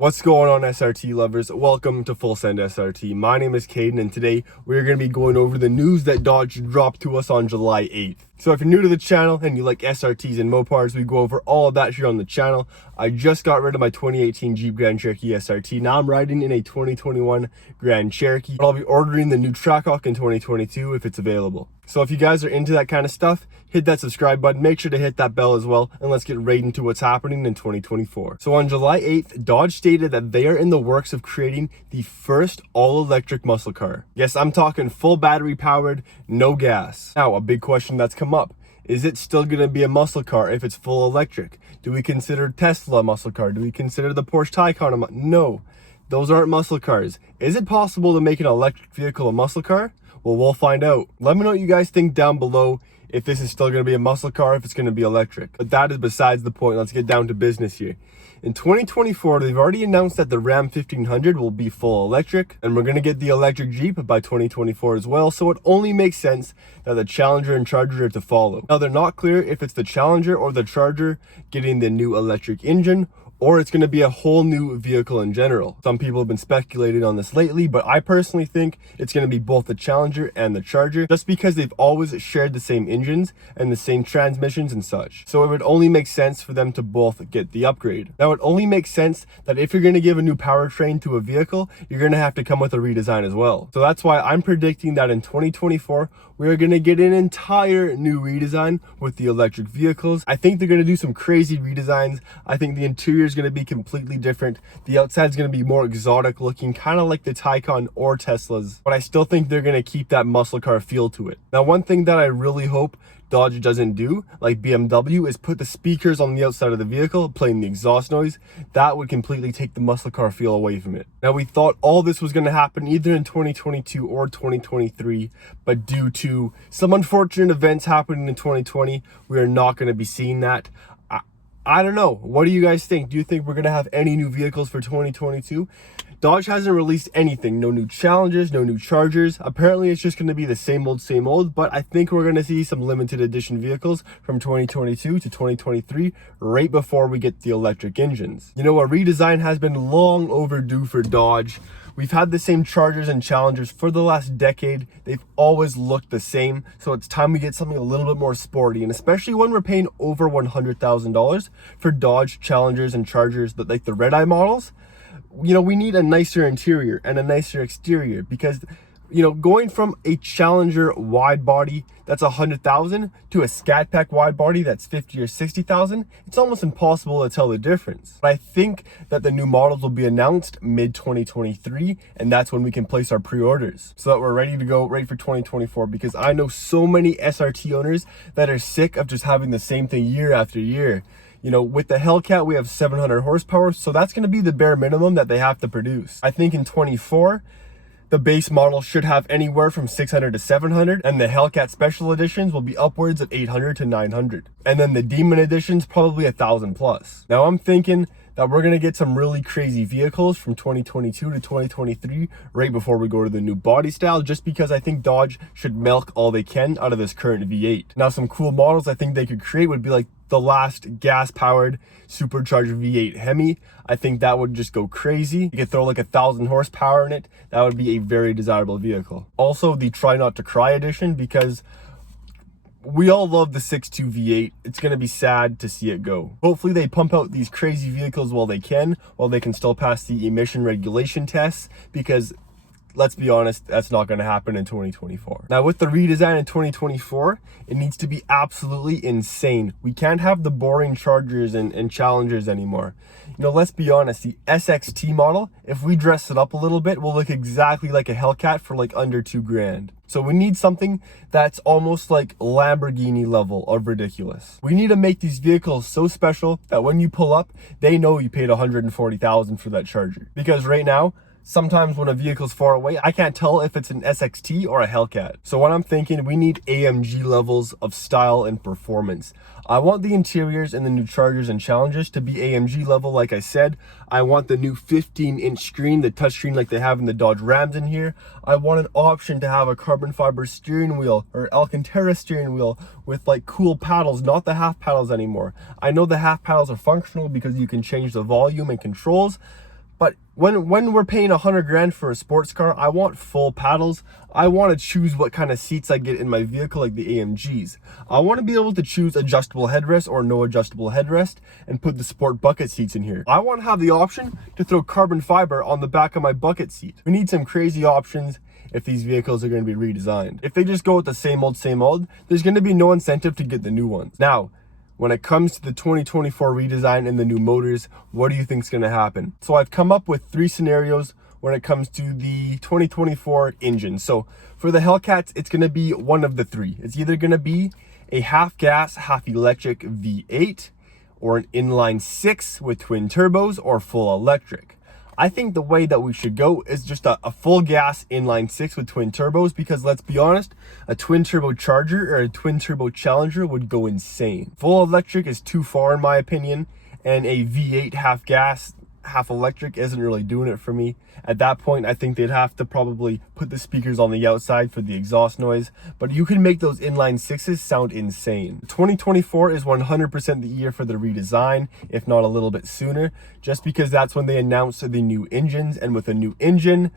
What's going on, SRT lovers? Welcome to Full Send SRT. My name is Caden, and today we're going to be going over the news that Dodge dropped to us on July 8th. So if you're new to the channel and you like SRTs and Mopars, we go over all of that here on the channel. I just got rid of my 2018 Jeep Grand Cherokee SRT. Now I'm riding in a 2021 Grand Cherokee. But I'll be ordering the new Trackhawk in 2022 if it's available. So if you guys are into that kind of stuff, hit that subscribe button, make sure to hit that bell as well, and let's get right into what's happening in 2024. So on July 8th, Dodge stated that they are in the works of creating the first all-electric muscle car. Yes, I'm talking full battery powered, no gas. Now, a big question that's come up. Is it still going to be a muscle car if it's full electric? Do we consider Tesla a muscle car? Do we consider the Porsche Taycan No, those aren't muscle cars. Is it possible to make an electric vehicle a muscle car? Well, we'll find out. Let me know what you guys think down below, if this is still going to be a muscle car, if it's going to be electric. But that is besides the point. Let's get down to business here. In 2024, they've already announced that the Ram 1500 will be full electric, and we're going to get the electric Jeep by 2024 as well, so it only makes sense that the Challenger and Charger are to follow. Now, they're not clear if it's the Challenger or the Charger getting the new electric engine, or it's going to be a whole new vehicle in general. Some people have been speculating on this lately, but I personally think it's going to be both the Challenger and the Charger, just because they've always shared the same engines and the same transmissions and such. So it would only make sense for them to both get the upgrade. Now, it only makes sense that if you're going to give a new powertrain to a vehicle, you're going to have to come with a redesign as well. So that's why I'm predicting that in 2024, we are going to get an entire new redesign with the electric vehicles. I think they're going to do some crazy redesigns. I think the interior is going to be completely different. The outside is going to be more exotic looking, kind of like the Taycan or Teslas. But I still think they're going to keep that muscle car feel to it. Now, one thing that I really hope Dodge doesn't do, like BMW, is put the speakers on the outside of the vehicle, playing the exhaust noise. That would completely take the muscle car feel away from it. Now, we thought all this was going to happen either in 2022 or 2023, but due to some unfortunate events happening in 2020, we are not going to be seeing that. I don't know. What do you guys think? Do you think we're going to have any new vehicles for 2022? Dodge hasn't released anything. No new Challengers, no new Chargers. Apparently, it's just going to be the same old, but I think we're going to see some limited edition vehicles from 2022 to 2023 right before we get the electric engines. You know, a redesign has been long overdue for Dodge. We've had the same Chargers and Challengers for the last decade. They've always looked the same, so it's time we get something a little bit more sporty, and especially when we're paying over $100,000 for Dodge Challengers and Chargers, like the red-eye models. You know, we need a nicer interior and a nicer exterior, because, you know, going from a Challenger wide body that's $100,000 to a Scat Pack wide body that's $50,000 or $60,000, it's almost impossible to tell the difference. But I think that the new models will be announced mid-2023, and that's when we can place our pre-orders so that we're ready to go right for 2024, because I know so many SRT owners that are sick of just having the same thing year after year. You know, with the Hellcat, we have 700 horsepower, so that's going to be the bare minimum that they have to produce. I think in 24, the base model should have anywhere from 600 to 700, and the Hellcat Special Editions will be upwards of 800 to 900. And then the Demon Editions, probably 1,000 plus. Now, I'm thinking that we're going to get some really crazy vehicles from 2022 to 2023 right before we go to the new body style, just because I think Dodge should milk all they can out of this current V8. Now, some cool models I think they could create would be like the last gas-powered supercharged V8 Hemi. I think that would just go crazy. You could throw like 1,000 horsepower in it. That would be a very desirable vehicle. Also, the Try Not to Cry edition, because we all love the 6.2 V8. It's going to be sad to see it go. Hopefully they pump out these crazy vehicles while they can still pass the emission regulation tests, because let's be honest, that's not going to happen in 2024. Now, with the redesign in 2024, it needs to be absolutely insane. We can't have the boring Chargers and Challengers anymore. You know, let's be honest, the SXT model, if we dress it up a little bit, will look exactly like a Hellcat for like under $2,000. So we need something that's almost like Lamborghini level of ridiculous. We need to make these vehicles so special that when you pull up, they know you paid $140,000 for that Charger. Because right now, sometimes when a vehicle's far away, I can't tell if it's an SXT or a Hellcat. So what I'm thinking, we need AMG levels of style and performance. I want the interiors in the new Chargers and Challengers to be AMG level, like I said. I want the new 15-inch screen, the touchscreen like they have in the Dodge Rams in here. I want an option to have a carbon fiber steering wheel or Alcantara steering wheel with like cool paddles, not the half paddles anymore. I know the half paddles are functional because you can change the volume and controls, But when we're paying 100 grand for a sports car, I want full paddles. I want to choose what kind of seats I get in my vehicle, like the AMGs. I want to be able to choose adjustable headrest or no adjustable headrest and put the sport bucket seats in here. I want to have the option to throw carbon fiber on the back of my bucket seat. We need some crazy options if these vehicles are going to be redesigned. If they just go with the same old, there's going to be no incentive to get the new ones. Now, when it comes to the 2024 redesign and the new motors, what do you think is going to happen? So I've come up with 3 scenarios when it comes to the 2024 engine. So for the Hellcats, it's going to be one of the 3. It's either going to be a half gas, half electric V8, or an inline 6 with twin turbos, or full electric. I think the way that we should go is just a full gas inline 6 with twin turbos, because let's be honest, a twin turbo Charger or a twin turbo Challenger would go insane. Full electric is too far in my opinion, and a V8 half gas, half electric isn't really doing it for me. At that point, I think they'd have to probably put the speakers on the outside for the exhaust noise, but you can make those inline 6s sound insane. 2024 is 100% the year for the redesign, if not a little bit sooner, just because that's when they announced the new engines, and with a new engine,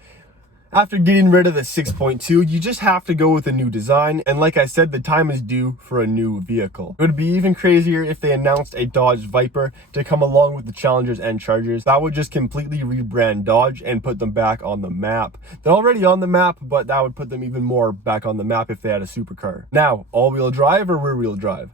after getting rid of the 6.2, you just have to go with a new design. And like I said, the time is due for a new vehicle. It would be even crazier if they announced a Dodge Viper to come along with the Challengers and Chargers. That would just completely rebrand Dodge and put them back on the map. They're already on the map, but that would put them even more back on the map if they had a supercar. Now, all-wheel drive or rear-wheel drive?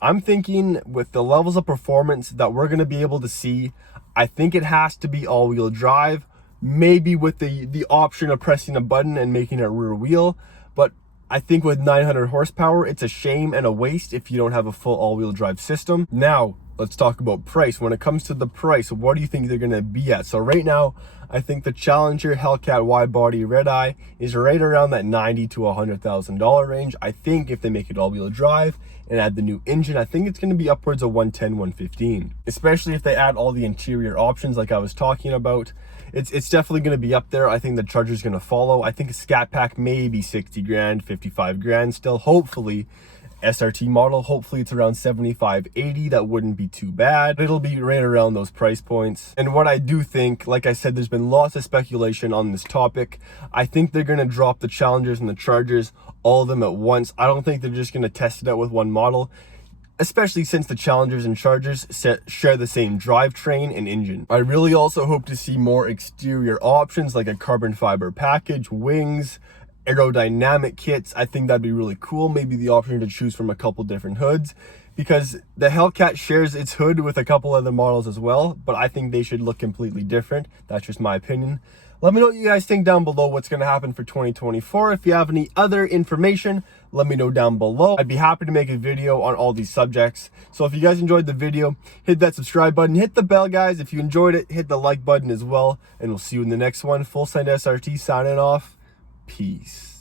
I'm thinking with the levels of performance that we're going to be able to see, I think it has to be all-wheel drive. Maybe with the option of pressing a button and making it rear wheel, but I think with 900 horsepower, it's a shame and a waste if you don't have a full all-wheel drive system. Now, let's talk about price. When it comes to the price, what do you think they're going to be at? So right now, I think the Challenger Hellcat wide body red eye is right around that $90,000 to $100,000 range. I think if they make it all-wheel drive and add the new engine, I think it's going to be upwards of 110, 115, especially if they add all the interior options like I was talking about. It's definitely going to be up there. I think the Charger's going to follow. I think a Scat Pack may be 60 grand, 55 grand still. Hopefully, SRT model, hopefully it's around 75, 80. That wouldn't be too bad. It'll be right around those price points. And what I do think, like I said, there's been lots of speculation on this topic. I think they're going to drop the Challengers and the Chargers, all of them at once. I don't think they're just going to test it out with one model, especially since the Challengers and Chargers share the same drivetrain and engine. I really also hope to see more exterior options like a carbon fiber package, wings, aerodynamic kits. I think that'd be really cool. Maybe the option to choose from a couple different hoods, because the Hellcat shares its hood with a couple other models as well, but I think they should look completely different. That's just my opinion. Let me know what you guys think down below, what's going to happen for 2024. If you have any other information, let me know down below. I'd be happy to make a video on all these subjects. So if you guys enjoyed the video, hit that subscribe button, hit the bell, guys. If you enjoyed it, hit the like button as well, and we'll see you in the next one. Full Send SRT signing off. Peace.